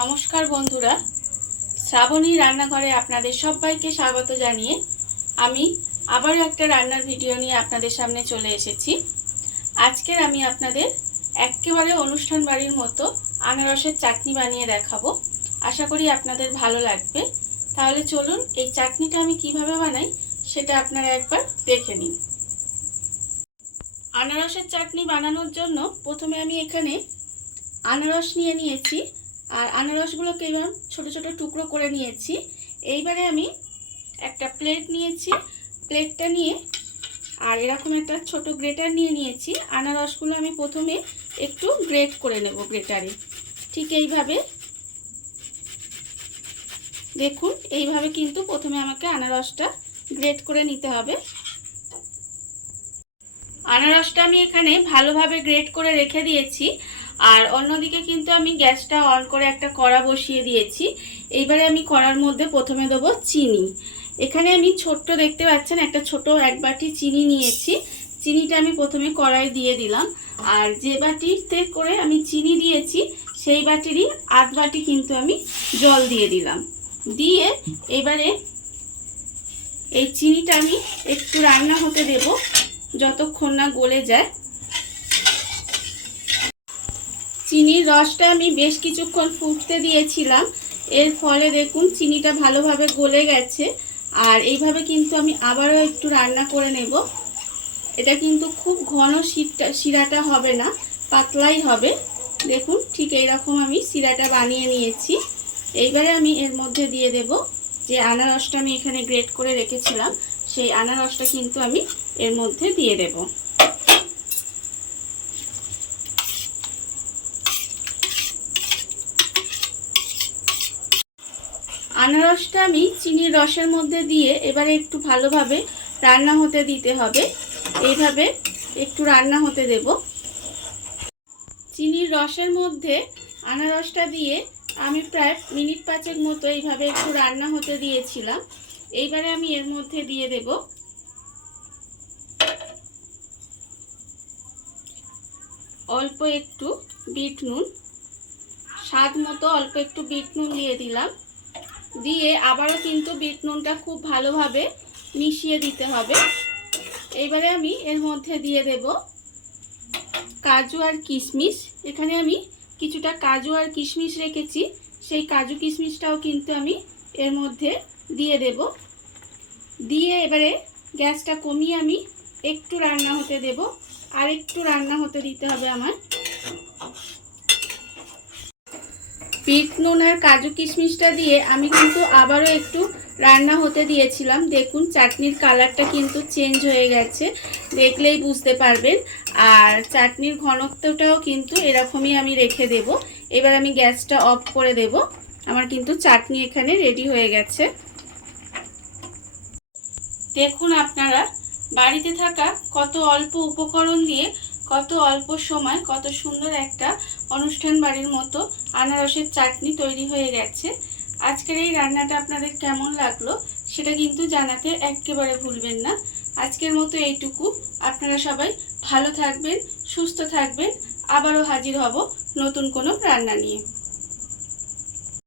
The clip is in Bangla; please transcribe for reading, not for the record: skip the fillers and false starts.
নমস্কার বন্ধুরা, শ্রাবণী রান্নাঘরে আপনাদের সবাইকে স্বাগত জানিয়ে আমি আবারও একটা রান্নার ভিডিও নিয়ে আপনাদের সামনে চলে এসেছি। আজকের আমি আপনাদের একেবারে অনুষ্ঠান বাড়ির মতো আনারসের চাটনি বানিয়ে দেখাবো। আশা করি আপনাদের ভালো লাগবে। তাহলে চলুন এই চাটনিটা আমি কিভাবে বানাই সেটা আপনারা একবার দেখে নিন। আনারসের চাটনি বানানোর জন্য প্রথমে আমি এখানে আনারস নিয়ে নিয়েছি আর আনারসগুলোকে এবার ছোট ছোট টুকরো করে নিয়েছি। এইবারে আমি একটা প্লেট নিয়েছি, প্লেটটা নিয়ে আর এরকম একটা ছোট গ্রেটার নিয়ে নিয়েছি। আনারসগুলো আমি প্রথমে একটু গ্রেট করে নেব গ্রেটারে। ঠিক এইভাবে দেখুন, এইভাবে কিন্তু প্রথমে আমাকে আনারসটা গ্রেট করে নিতে হবে। আনারসটা আমি এখানে ভালোভাবে গ্রেট করে রেখে দিয়েছি আর অন্যদিকে কিন্তু আমি গ্যাসটা অন করে একটা কড়া বসিয়ে দিয়েছি। এইবারে আমি কড়ার মধ্যে প্রথমে দেবো চিনি। এখানে আমি ছোট্ট দেখতে পাচ্ছেন একটা ছোট এক বাটি চিনি নিয়েছি। চিনিটা আমি প্রথমে কড়াই দিয়ে দিলাম আর যে বাটিতে করে আমি চিনি দিয়েছি সেই বাটিরই আধ বাটি কিন্তু আমি জল দিয়ে দিলাম। দিয়ে এবারে এই চিনিটা আমি একটু রান্না হতে দেব যতক্ষণ না গলে যায়। চিনির রসটা আমি বেশ কিছুক্ষণ ফুটতে দিয়েছিলাম, এর ফলে দেখুন চিনিটা ভালোভাবে গলে গেছে। আর এইভাবে কিন্তু আমি আবারও একটু রান্না করে নেব। এটা কিন্তু খুব ঘন শিরাটা হবে না, পাতলাই হবে। দেখুন ঠিক এইরকম আমি শিরাটা বানিয়ে নিয়েছি। এইবারে আমি এর মধ্যে দিয়ে দেব যে আনারসটা আমি এখানে গ্রেট করে রেখেছিলাম, সেই আনারসটা কিন্তু আমি এর মধ্যে দিয়ে দেব। আনারসটা আমি চিনির রসের মধ্যে দিয়ে এবারে একটু ভালোভাবে রান্না হতে দিতে হবে। এইভাবে একটু রান্না হতে দেব। চিনির রসের মধ্যে আনারসটা দিয়ে আমি প্রায় মিনিট 5 মতো এইভাবে একটু রান্না হতে দিয়েছিলাম। এইবারে আমি এর মধ্যে দিয়ে দেব অল্প একটু বিট নুন, স্বাদ মতো অল্প একটু বিট নুন দিয়ে দিলাম। দিয়ে আবারও কিন্তু বিট নুনটা খুব ভালোভাবে মিশিয়ে দিতে হবে। এবারে আমি এর মধ্যে দিয়ে দেব কাজু আর কিশমিশ। এখানে আমি কিছুটা কাজু আর কিশমিশ রেখেছি, সেই কাজু কিশমিশটাও কিন্তু আমি এর মধ্যে দিয়ে দেব। দিয়ে এবারে গ্যাসটা কমিয়ে আমি একটু রান্না হতে দেব, আর একটু রান্না হতে দিতে হবে আমার। বিট নুন আর কাজু কিশমিশটা দিয়ে আমি কিন্তু আবারও একটু রান্না হতে দিয়েছিলাম। দেখুন চাটনির কালারটা কিন্তু চেঞ্জ হয়ে গেছে, দেখলেই বুঝতে পারবেন। আর চাটনির ঘনত্বটাও কিন্তু এরকমই আমি রেখে দেব। এবার আমি গ্যাসটা অফ করে দেব। আমার কিন্তু চাটনি এখানে রেডি হয়ে গেছে। দেখুন আপনারা বাড়িতে থাকা কত অল্প উপকরণ দিয়ে কত অল্প সময় কত সুন্দর একটা অনুষ্ঠান বাড়ির মতো আনারসের চাটনি তৈরি হয়ে গেছে। আজকের এই রান্নাটা আপনাদের কেমন লাগলো সেটা কিন্তু জানাতে একেবারে ভুলবেন না। আজকের মতো এইটুকু। আপনারা সবাই ভালো থাকবেন, সুস্থ থাকবেন। আবারও হাজির হব নতুন কোনো রান্না নিয়ে।